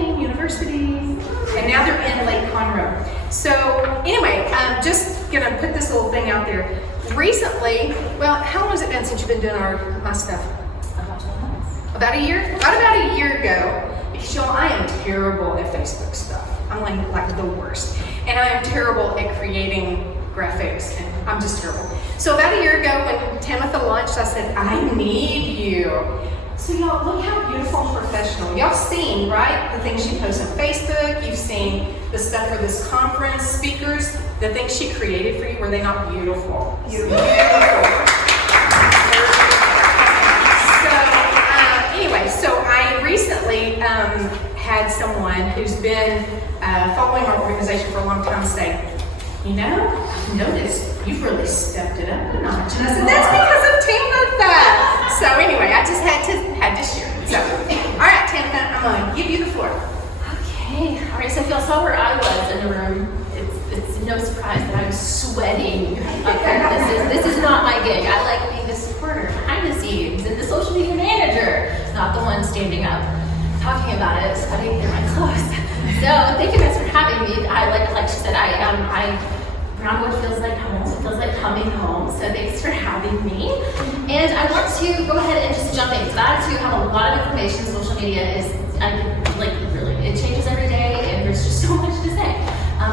Champaign University, and now they're in Lake Conroe. So anyway, I'm just gonna put this little thing out there. Recently, well, how long has it been since you've been doing my stuff? About a year? About a year ago, because y'all, I am terrible at Facebook stuff. I'm like the worst. And I am terrible at creating graphics, and I'm just terrible. So about a year ago when Tamatha launched, I said, I need you. So y'all, look how beautiful and professional. Y'all seen, right? The things she posts on Facebook. You've seen the stuff for this conference, speakers, the things she created for you. Were they not beautiful? Beautiful. So I recently had someone who's been following our organization for a long time say, you know, I've noticed you've really stepped it up a notch. And I said, that's because of Tamatha. So anyway, I just had to share. So, all right, Tamatha, I'm going to give you the floor. Okay. All right, so if y'all saw where I was in the room, it's no surprise that I'm sweating. This is not my gig. I like being the supporter behind the scenes and the social media manager, not the one standing up talking about it, sweating through my clothes. So thank you guys for having me. Like she said, Brownwood feels like home. It feels like coming home. So thanks for having me. And I want to go ahead and just jump in because I too have a lot of information. Social media is really, it changes every day, and there's just so much to say.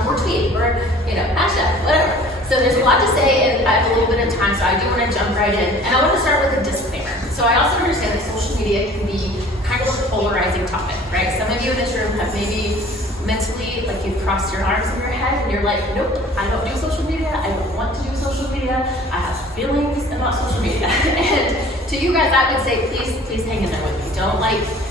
Or tweet, or hashtag, whatever. So there's a lot to say, and I have a little bit of time, so I do want to jump right in. And I want to start with a disclaimer. So I also understand that social media can be kind of a polarizing topic, right? Some of you in this room have maybe mentally, like you've crossed your arms in your head, and you're like, nope, I don't do social media. I don't want to do social media. I have feelings about social media. And to you guys, I would say, please hang in there with me. Don't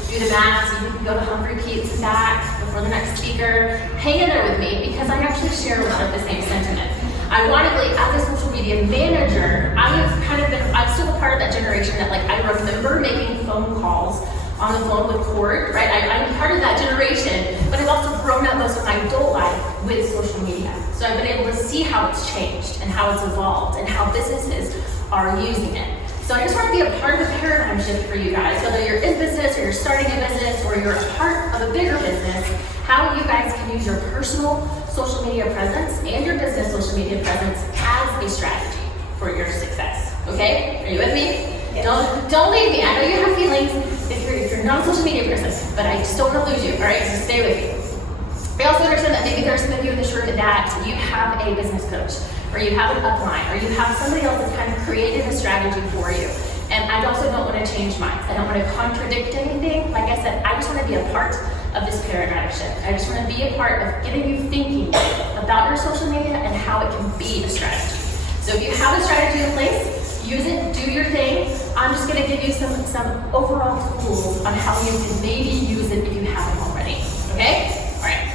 do the math so you can go to Humphrey Keats and back before the next speaker. Hang in there with me because I actually share a lot of the same sentiment. Ironically, as a social media manager, I'm still a part of that generation that I remember making phone calls on the phone with cord, right? I'm part of that generation, but I've also grown up most of my adult life with social media. So I've been able to see how it's changed and how it's evolved and how businesses are using it. So I just want to be a part of the paradigm shift for you guys, whether you're in business or you're starting a business or you're a part of a bigger business, how you guys can use your personal social media presence and your business social media presence as a strategy for your success. Okay? Are you with me? Yes. Don't leave me. I know you have feelings if you're not a social media person, but I just don't want to lose you, all right? So stay with me. I also understand that maybe there's some of you in this room that you have a business coach, or you have an upline, or you have somebody else that's kind of created a strategy for you. And I also don't want to change mine. I don't want to contradict anything. Like I said, I just want to be a part of this paradigm shift. I just want to be a part of getting you thinking about your social media and how it can be a strategy. So if you have a strategy in place, use it, do your thing. I'm just going to give you some overall tools on how you can maybe use it if you haven't already. Okay? All right.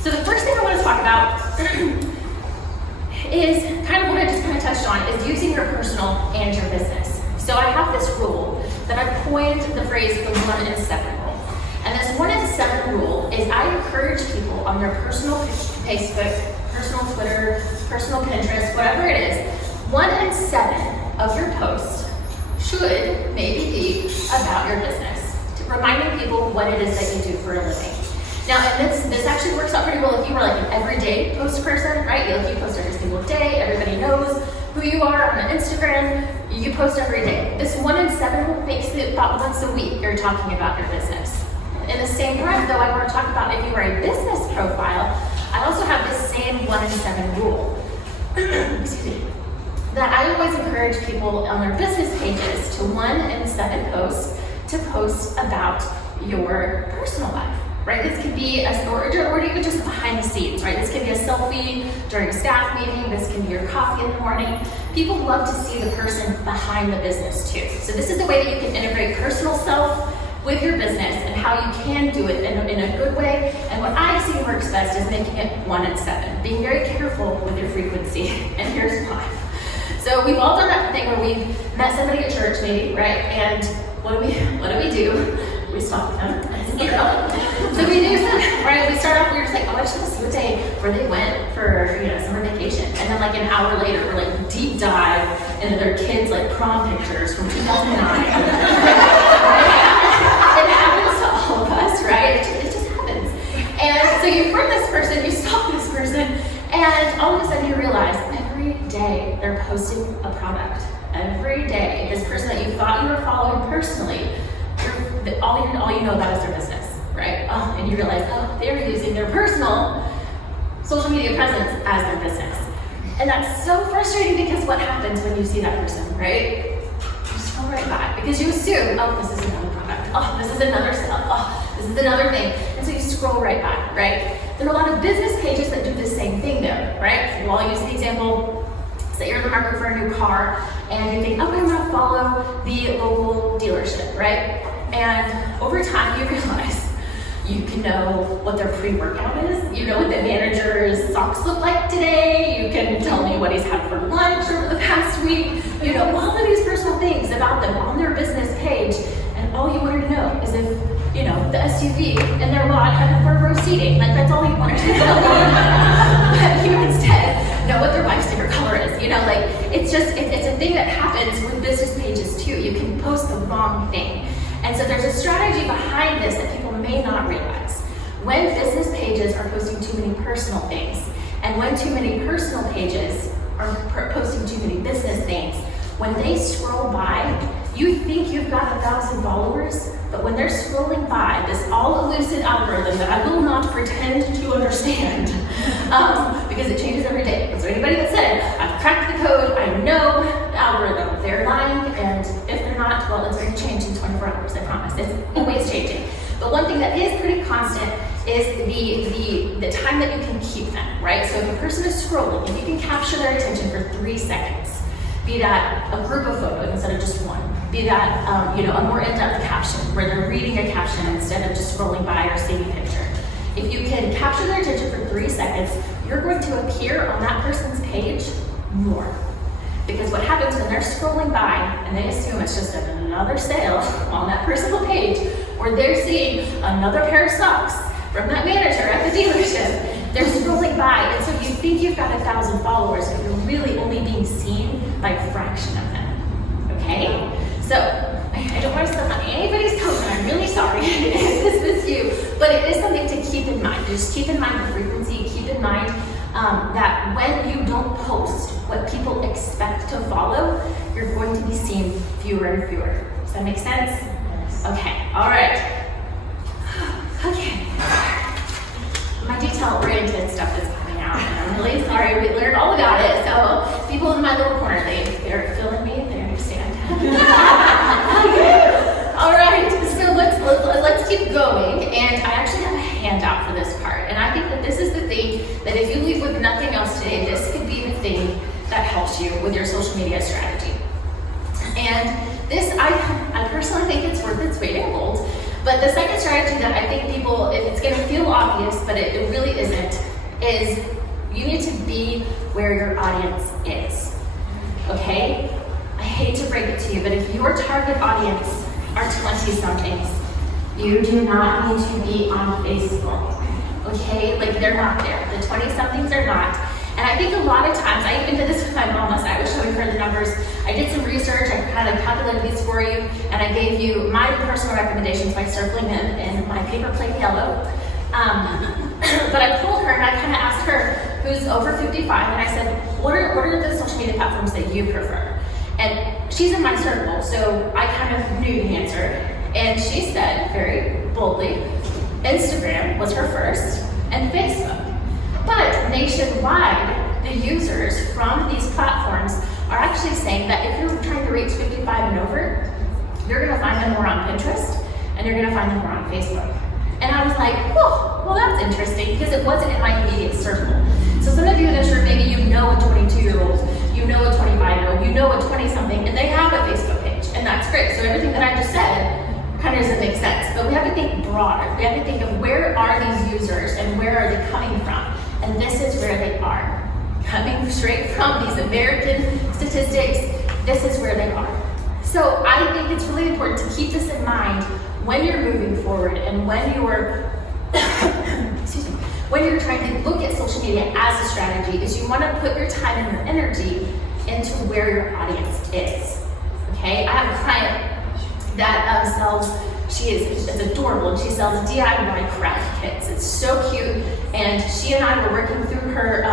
So the first thing I want to talk about is kind of what I just kind of touched on, is using your personal and your business. So I have this rule that I've coined the phrase the 1 in 7 rule. And this 1 in 7 rule is I encourage people on their personal Facebook, personal Twitter, personal Pinterest, whatever it is, 1 in 7 of your posts should maybe be about your business, reminding people what it is that you do for a living. Now, and this actually works out pretty well if you were like an everyday post person, right? You post every single day, everybody knows who you are on Instagram, you post every day. This 1 in 7 makes it about once a week you're talking about your business. In the same breath, though, I want to talk about if you are a business profile, I also have this same 1 in 7 rule. Excuse me. That I always encourage people on their business pages to 1 in 7 posts to post about your personal life. Right? This could be or even just behind the scenes, right? This can be a selfie during a staff meeting. This can be your coffee in the morning. People love to see the person behind the business too. So this is the way that you can integrate personal self with your business and how you can do it in a good way. And what I've seen works best is making it 1 in 7. Being very careful with your frequency. And here's why. So we've all done that thing where we've met somebody at church maybe, right? And what do we do? We stop with them. So we do something, right? We start off, we're just like, oh, I just want to see what day where they went for, summer vacation. And then like an hour later, we're like deep dive into their kids' like prom pictures from 2009. It happens to all of us, right? It just happens. And all of a sudden you realize every day they're posting a product. Every day, this person that you thought you were following personally, all you know about is their business, right? And you realize, they're using their personal social media presence as their business. And that's so frustrating because what happens when you see that person, right? You scroll right by because you assume, this is another product. This is another sale. This is another thing. And so you scroll right by, right? There are a lot of business pages that do the same thing though, right? So I'll use the example, say you're in the market for a new car and you think, I'm gonna follow the local dealership, right? And over time you realize you can know what their pre-workout is. You know what the manager's socks look like today. You can tell me what he's had for lunch over the past week. You know all of these personal things about them on their business page. And all you wanted to know is if, you know, the SUV in their lot had the front row seating. Like that's all you wanted to know. But you instead know what their wife's favorite color is. You know, like it's a thing that happens with business pages too. You can post the wrong thing. And so there's a strategy behind this that people may not realize. When business pages are posting too many personal things, and when too many personal pages are posting too many business things, when they scroll by, you think you've got 1,000 followers, but when they're scrolling by this all elusive algorithm that I will not pretend to understand, because it changes every day. So anybody that said, I've cracked the code, I know the algorithm, they're lying, and if they're not, well, it's going to change in 24 hours, I promise. It's always changing. But one thing that is pretty constant is the time that you can keep them, right? So if a person is scrolling, if you can capture their attention for 3 seconds, be that a group of photos instead of just one, be that a more in-depth caption where they're reading a caption instead of just scrolling by or seeing a picture. If you can capture their attention for 3 seconds, you're going to appear on that person's page more. Because what happens when they're scrolling by and they assume it's just another sale on that personal page, or they're seeing another pair of socks from that manager at the dealership, they're scrolling by, and so you think you've got 1,000 followers, but you're really only being seen by a fraction of them, okay? So, I don't want to step on anybody's toes, and I'm really sorry if this is you, but it is something to keep in mind. Just keep in mind the frequency, keep in mind that when you don't post what people expect to follow, you're going to be seen fewer and fewer. Does that make sense? Yes. Okay, all right. Okay. My detail-oriented stuff is coming out, and I'm really sorry. We learned all about it, so people in my little corner, they're feeling me, they understand. All right, so let's keep going, and I actually have a handout for this part, and I think that this is the thing that if you leave with nothing else today, this could be the thing that helps you with your social media strategy. And this, I personally think it's worth its weight in gold. But the second strategy that I think people, if it's going to feel obvious, but it really isn't, is you need to be where your audience is. Okay? I hate to break it to you, but if your target audience are 20-somethings, you do not need to be on Facebook. Okay? Like, they're not there. The 20-somethings are not. And I think a lot of times, I even did this with my mom last night. I was showing her the numbers. I did some research. I kind of calculated these for you, and I gave you my personal recommendations by circling them in my paper plate yellow. But I pulled her and I kind of asked her, who's over 55, and I said, what are the social media platforms that you prefer? And she's in my circle, so I kind of knew the answer. And she said, very boldly, Instagram was her first, and Facebook. But nationwide, the users from these platforms are actually saying that if you're trying to reach 55 and over, you're going to find them more on Pinterest, and you're going to find them more on Facebook. And I was like, oh, well, that's interesting, because it wasn't in my immediate circle. So some of you in this room, maybe you know a 22-year-old, you know a 25-year-old, you know a 20-something, and they have a Facebook page, and that's great. So everything that I just said kind of doesn't make sense. But we have to think broader. We have to think of where are these users, and where are they coming from? And this is where they are. Coming straight from these American statistics, this is where they are. So I think it's really important to keep this in mind when you're moving forward and when you're when you're trying to look at social media as a strategy, is you want to put your time and your energy into where your audience is. Okay? I have a client that sells, it's adorable, and she sells DIY craft kits. It's so cute, and she and I were working through her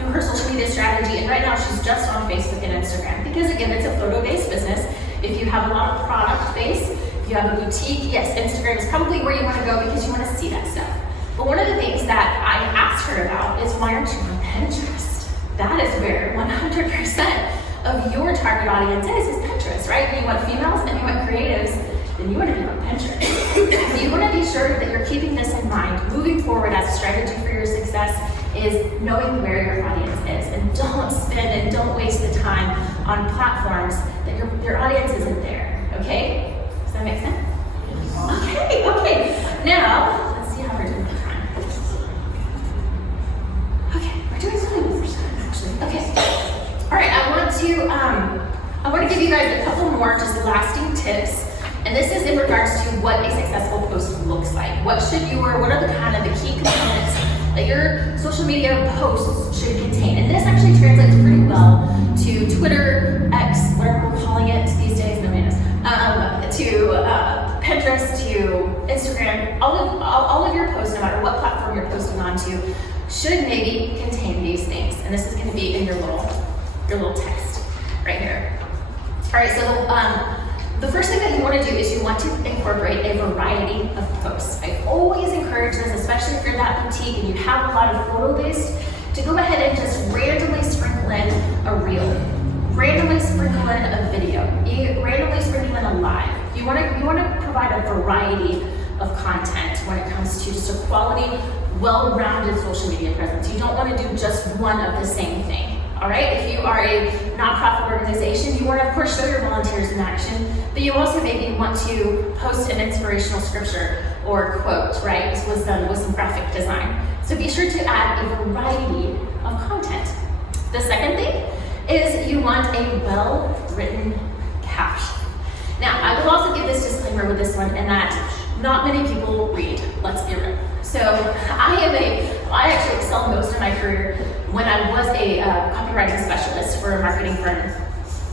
through her social media strategy, and right now she's just on Facebook and Instagram because, again, it's a photo-based business. If you have a lot of product base, if you have a boutique, yes, Instagram is probably where you want to go because you want to see that stuff. But one of the things that I asked her about is, why aren't you on Pinterest? That is where 100% of your target audience is Pinterest, right? You want females and you want creatives, then you want to be on Pinterest. So you want to be sure that you're keeping this in mind. Moving forward as a strategy for your success is knowing where your audience is, and don't spend and don't waste the time on platforms that your audience isn't there, okay? Does that make sense? Okay. Now, let's see how we're doing for time. Okay, we're doing really good actually. Okay. All right, I want to give you guys a couple more just lasting tips, and this is in regards to what a successful post looks like. What are the kind of the key components that your social media posts should contain? And this actually translates pretty well to Twitter, X, whatever we're calling it these days, no man to Pinterest, to Instagram. All of your posts, no matter what platform you're posting onto, should maybe contain these things. And this is going to be in your little text right here. All right, so the first thing that you want to do is you want to incorporate a variety of posts. I always encourage this, especially if you're that boutique and you have a lot of photo-based, to go ahead and just randomly sprinkle in a reel, randomly sprinkle in a video, randomly sprinkle in a live. You want to provide a variety of content when it comes to just a quality, well-rounded social media presence. You don't want to do just one of the same thing. All right, if you are a nonprofit organization, you want to, of course, show your volunteers in action, but you also maybe want to post an inspirational scripture or quote, right, with some graphic design. So be sure to add a variety of content. The second thing is you want a well-written caption. Now, I will also give this disclaimer with this one, in that not many people read, let's be real. So I actually excelled most of my career when I was a copywriting specialist for a marketing firm.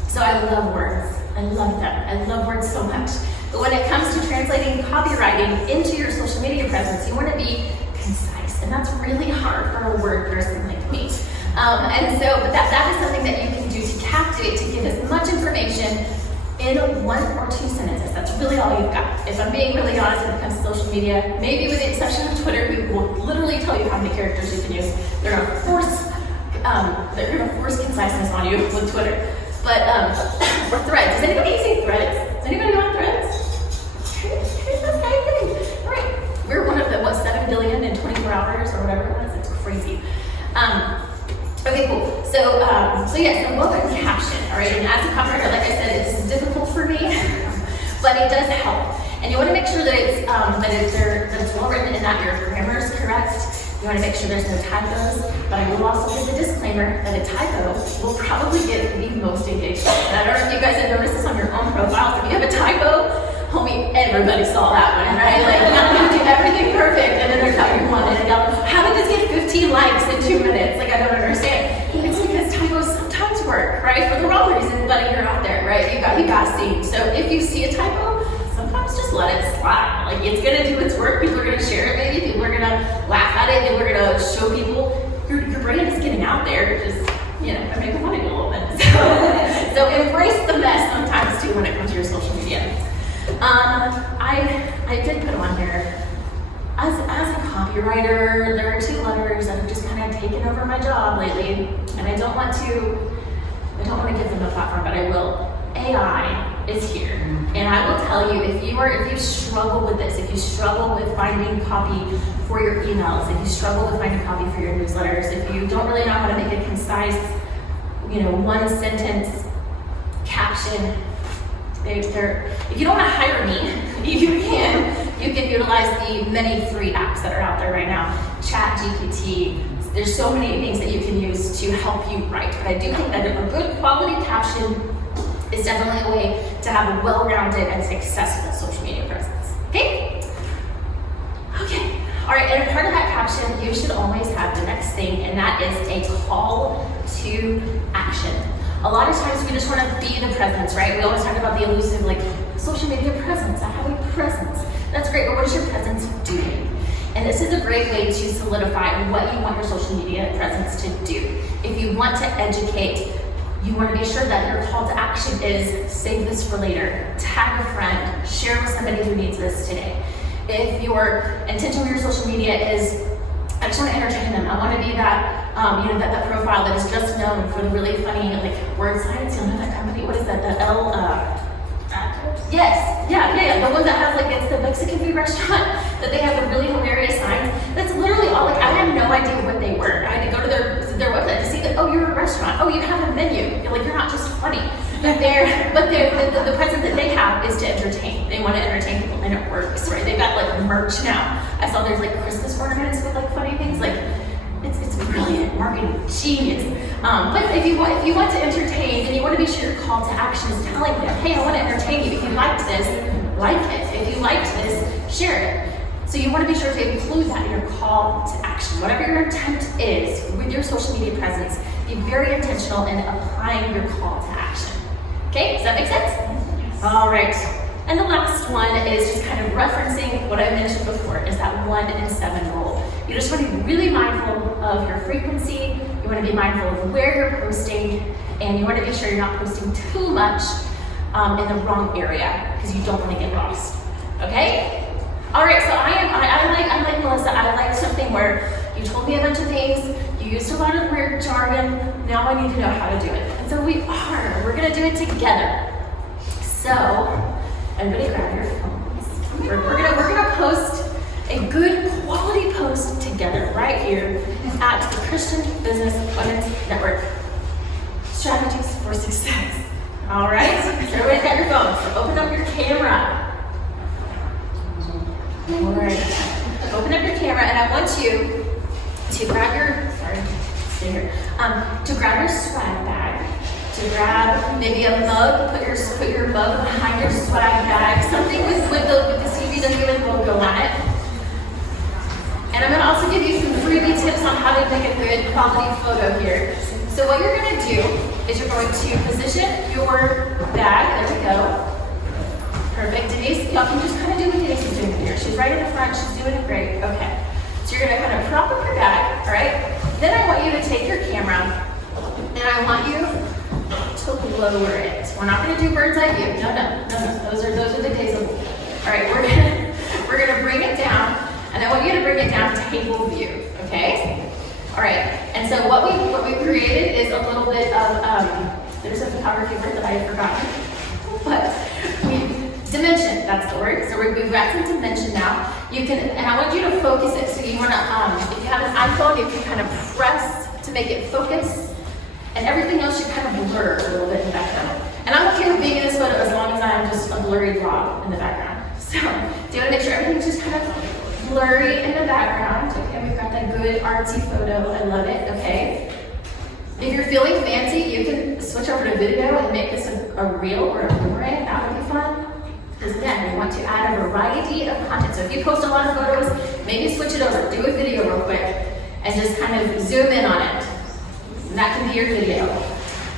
So I love words. I love them. I love words so much. But when it comes to translating copywriting into your social media presence, you want to be concise. And that's really hard for a word person like me. But that is something that you can do to captivate, to give as much information in 1 or 2 sentences. That's really all you've got. If I'm being really honest when it comes to social media, maybe with the exception of Twitter, we will literally tell you how many characters you can use. They're gonna force conciseness on you with Twitter. But or Threads. Is anybody using Threads? Is anybody on Threads? Okay. All right. We're one of the 7 billion in 24 hours or whatever it was. It's crazy. Okay, cool. So yes, a well-written caption, all right? And as a copywriter, like I said, this is difficult for me, but it does help. And you want to make sure that it's well written and that your grammar is correct. You want to make sure there's no typos, but I will also give the disclaimer that a typo will probably get the most engagement. And I don't know if you guys have noticed this on your own profiles. If you have a typo, homie, everybody saw that one, right? Like, you do everything perfect, and then there's typo one, and how did this get 15 likes in 2 minutes? Like, I don't understand. It's because typos sometimes work, right? For the wrong reason, but you're out there, right? You got see. So if you see a typo, sometimes just let it slide. Like, it's gonna do its work. People are gonna share it, maybe. People are gonna laugh at it, and we're gonna show people your brand is getting out there. Just, and make them want to do a little bit. So embrace the mess sometimes too when it comes to your social media. I did put on here, as a copywriter, there are 2 letters that have just kind of taken over my job lately, and I don't want to give them a platform, but I will. AI is here, and I will tell you, if you struggle with this, if you struggle with finding copy for your emails, if you struggle with finding copy for your newsletters, if you don't really know how to make a concise, 1 sentence caption, if you don't want to hire me, you can utilize the many free apps that are out there right now. ChatGPT. There's so many things that you can use to help you write. But I do think that a good quality caption is definitely a way to have a well-rounded and successful social media presence. Okay? Okay. All right, and a part of that caption, you should always have the next thing, and that is a call to action. A lot of times we just want to be the presence, right? We always talk about the elusive, social media presence. I have a presence. That's great, but what is your presence doing? And this is a great way to solidify what you want your social media presence to do. If you want to educate, you want to be sure that your call to action is save this for later, tag a friend, share with somebody who needs this today. If your intention with your social media is, I just want to entertain them, I want to be that, that profile that is just known for the really funny, like, word science, you know that company, what is that, the yes, yeah, the one that has, like, it's the Mexican food restaurant, that they have the really hilarious signs. That's literally all, like, I had no idea what they were. I had to go to their website to see that, oh, you're a restaurant, oh, you have a menu. You're like, you're not just funny. But the presence that they have is to entertain. They want to entertain people, and it works, right? They've got, like, merch now. I saw there's, like, Christmas ornaments with, like, funny things, like, it's brilliant, marketing, genius. But if you want to entertain, then you want to be sure your call to action is telling them, hey, I want to entertain you. If you liked this, like it. If you liked this, share it. So you want to be sure to include that in your call to action. Whatever your intent is with your social media presence, be very intentional in applying your call to action. Okay, does that make sense? Yes. All right. And the last one is just kind of referencing what I mentioned before, is that 1 in 7 rule. You just want to be really mindful of your frequency, you want to be mindful of where you're posting, and you want to be sure you're not posting too much in the wrong area, because you don't want to get lost. Okay? All right, so I'm like Melissa, I like something where you told me a bunch of things, you used a lot of weird jargon, now I need to know how to do it. And so we're gonna do it together. So, everybody grab your phones. We're gonna post a good quality post together right here at the Christian Business Women's Network. Strategies for Success. All right, everybody's got your phones. So open up your camera. All right, open up your camera, and I want you to grab your, to grab your swag bag, to grab maybe a mug, put your mug behind your swag bag, something with the CBWN logo on it. And I'm going to also give you some freebie tips on how to take a good quality photo here. So what you're going to do is you're going to position your bag, there we go. Perfect, Denise, y'all can just kind of do what Denise is doing here. She's right in the front, she's doing it great, okay. So you're going to kind of prop up your bag, all right? Then I want you to take your camera, and I want you to lower it. We're not going to do bird's eye view, no. Those are the days of old. All right, we're gonna bring it down, and I want you to bring it down table view, okay? All right, and so what we created is a little bit of, there's a photography word that I had forgotten, but dimension, that's the word. So we've got some dimension now. You can, and I want you to focus it. So you want to, if you have an iPhone, you can kind of press to make it focus, and everything else you kind of blur a little bit in the background. And I'm okay with being in this photo as long as I'm just a blurry blob in the background. So, do you want to make sure everything's just kind of blurry in the background? Okay, we've got that good artsy photo. I love it. Okay. If you're feeling fancy, you can switch over to video and make this a reel or a boomerang. That would be fun. Because again, we want to add a variety of content. So if you post a lot of photos, maybe switch it over. Do a video real quick and just kind of zoom in on it. And that can be your video.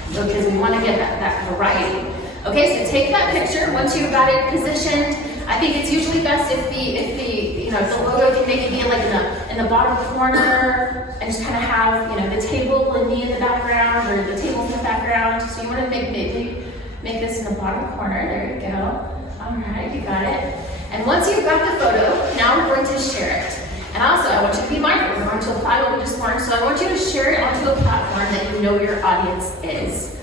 Because we want to get that variety. Okay, so take that picture. Once you've got it positioned, I think it's usually best if the logo can maybe be like in the bottom corner and just kind of have the table and me in the background, or the tables in the background. So you want to make this in the bottom corner. There you go. All right, you got it. And once you've got the photo, now we're going to share it. And also, I want you to be mindful. We're going to apply what we just learned. So I want you to share it onto a platform that you know your audience is.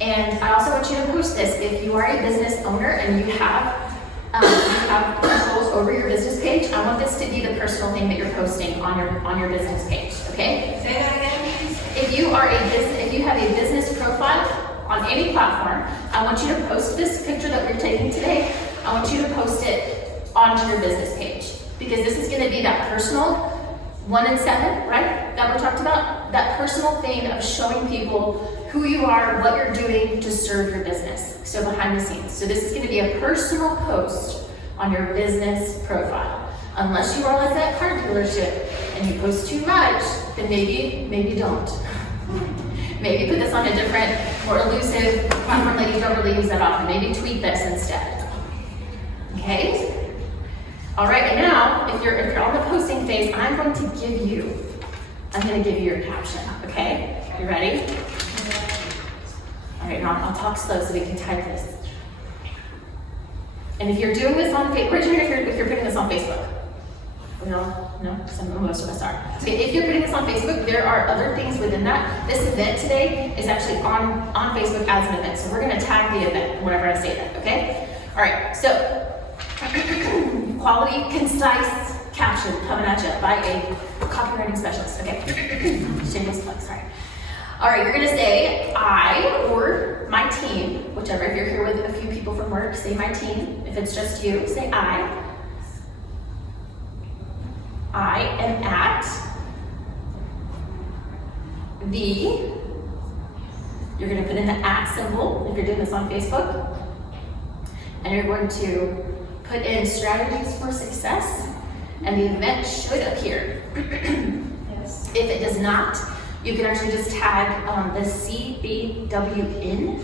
And I also want you to post this. If you are a business owner and you have controls over your business page, I want this to be the personal thing that you're posting on your business page. Okay? Say that again, please. If you have a business profile on any platform, I want you to post this picture that we're taking today. I want you to post it onto your business page, because this is going to be that personal 1 in 7, right? That we talked about, that personal thing of showing people who you are, what you're doing to serve your business. So behind the scenes. So this is going to be a personal post on your business profile. Unless you are like that car dealership and you post too much, then maybe don't. Maybe put this on a different, more elusive platform that you don't really use that often. Maybe tweet this instead. Okay? All right, and now, if you're on the posting phase, I'm going to give you your caption, okay? You ready? All right, now I'll talk slow so we can type this. And if you're doing this on Facebook, raise your hand if you're putting this on Facebook. No, most of us are. Okay, if you're putting this on Facebook, there are other things within that. This event today is actually on Facebook as an event, so we're gonna tag the event whenever I say that, okay? All right, so quality, concise caption coming at you by a copywriting specialist, okay? Shameless plug, sorry. All right, you're gonna say I or my team, whichever. If you're here with a few people from work, say my team. If it's just you, say I. I am at the, you're gonna put in the @ symbol if you're doing this on Facebook, and you're going to put in strategies for success, and the event should appear. Yes. If it does not, you can actually just tag the CBWN,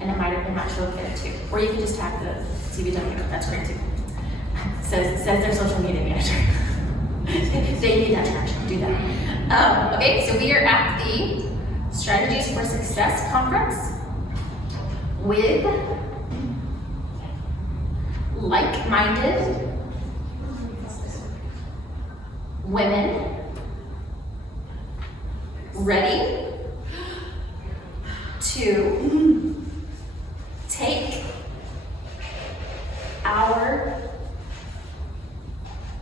and it might show up there too. Or you can just tag the CBWN, that's great too. Says their social media manager. They need that traction, do that. Okay, so we are at the Strategies for Success conference with like-minded women ready to take our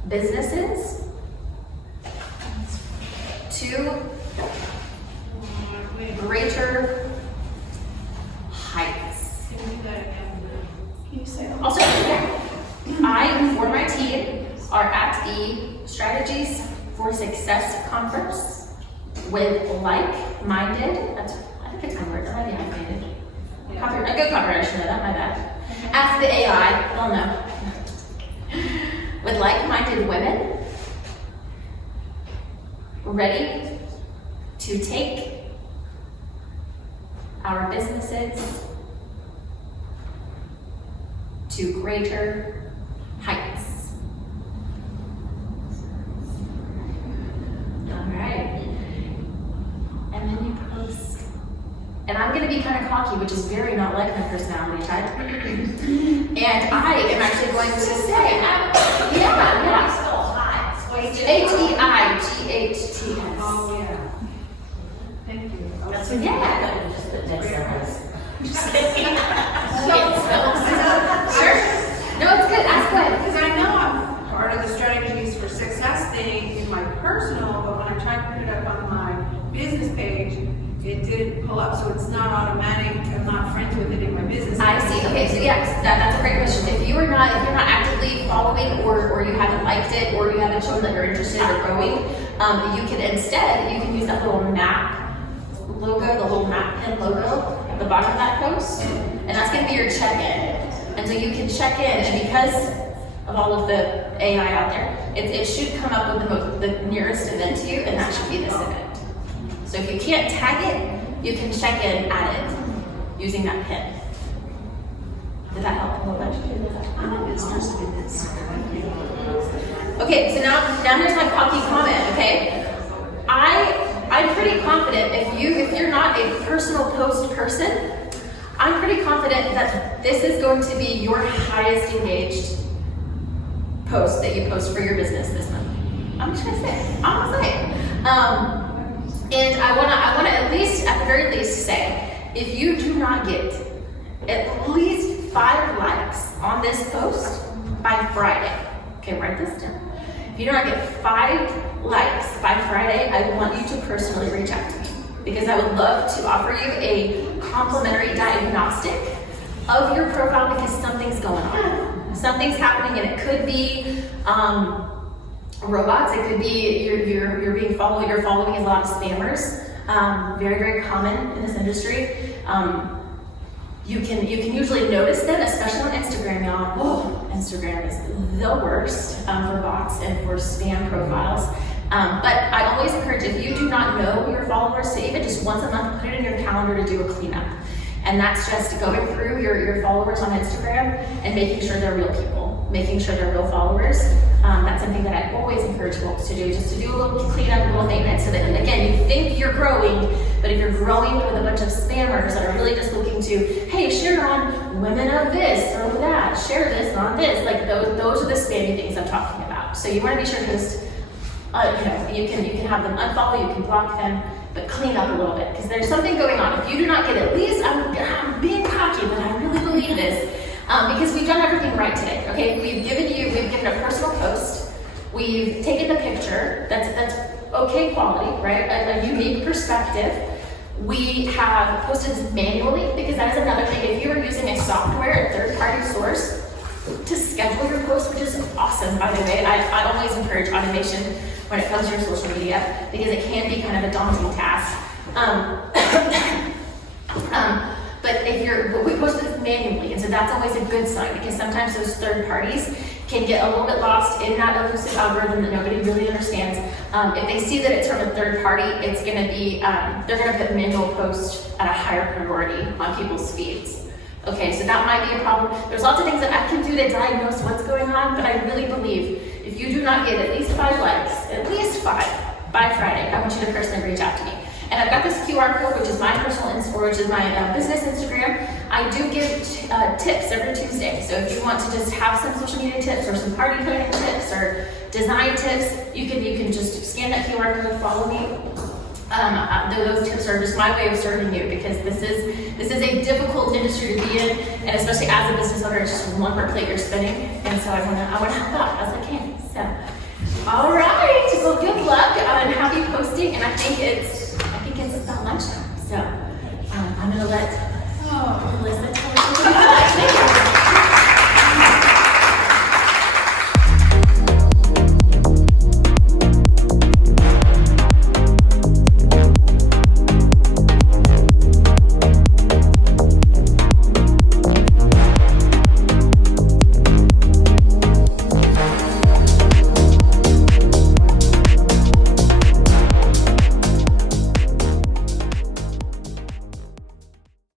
businesses to greater heights. Can you do that again? Can you say that? Also, I or my team are at the Strategies for Success conference with like-minded, I think it's my word, I might be hyphenated. A good copywriter should know that, my bad. Ask the AI, they'll know. With like-minded women ready to take our businesses to greater heights. All right. And then you post. And I'm going to be kind of cocky, which is very not like my personality type. And I am actually going to say, yeah. HEIGHTS. Oh, yeah. Thank you. That's what, yeah. Just kidding. Sure. No, it's good. Ask what? Because I know I'm part of the Strategies for Success thing in my personal, but when I tried to put it up on my business page, it didn't pull up, so it's not automatic. I'm not friends with it in my business. I see. Okay, so yes, that's a great question. If you're not actively following, or you haven't liked it, or you haven't shown that you're interested or growing, you can use that little map logo, the little map pin logo at the bottom of that post, and that's going to be your check-in. And so you can check in, and because of all of the AI out there, it should come up with the nearest event to you, and that should be this event. So if you can't tag it, you can check in at it using that pin. Did that help a little bit? Okay, so now here's my cocky comment, okay? I'm pretty confident if you're not a personal post person, I'm pretty confident that this is going to be your highest engaged post that you post for your business this month. I'm just gonna say it. I'm gonna say it. And I wanna at the very least say, if you do not get at least 5 likes on this post by Friday, okay, write this down. If you do not get 5 likes by Friday, I want you to personally reach out to me, because I would love to offer you a complimentary diagnostic of your profile, because something's going on. Something's happening, and it could be robots. It could be you're being followed. You're following a lot of spammers. Very, very common in this industry. You can usually notice them, especially on Instagram, y'all. Oh, Instagram is the worst for bots and for spam profiles. But I always encourage, if you do not know your followers, to even just once a month, put it in your calendar to do a cleanup. And that's just going through your followers on Instagram and making sure they're real people. making sure they're real followers. That's something that I always encourage folks to do, just to do a little cleanup, a little maintenance, so that, again, you think you're growing, but if you're growing with a bunch of spammers that are really just looking to, hey, share on women of this or that, share this on this, like those are the spammy things I'm talking about. So you want to be sure to just, you can have them unfollow, you can block them, but clean up a little bit, because there's something going on. If you do not get at least, I'm being cocky, but I really believe this, because we've done everything right today, okay? We've given a personal post, we've taken the picture, that's okay quality, right? A unique perspective. We have posted manually, because that is another thing. If you are using a software, a third-party source, to schedule your post, which is awesome, by the way. I always encourage automation when it comes to your social media, because it can be kind of a daunting task. But we post this manually, and so that's always a good sign, because sometimes those third parties can get a little bit lost in that elusive algorithm that nobody really understands. If they see that it's from a third party, it's going to be, they're going to put manual post at a higher priority on people's feeds. Okay, so that might be a problem. There's lots of things that I can do to diagnose what's going on, but I really believe if you do not get at least 5 likes, at least 5 by Friday, I want you to personally reach out to me. And I've got this QR code, which is my personal or which is my business Instagram. I do give tips every Tuesday. So if you want to just have some social media tips or some party planning tips or design tips, you can just scan that QR code, follow me. Those tips are just my way of serving you, because this is a difficult industry to be in, and especially as a business owner, it's just one more plate you're spinning, and so I want to help out as I can. So, all right, well, good luck and happy posting, and I think it's about lunchtime, so I'm gonna let Melissa tell you.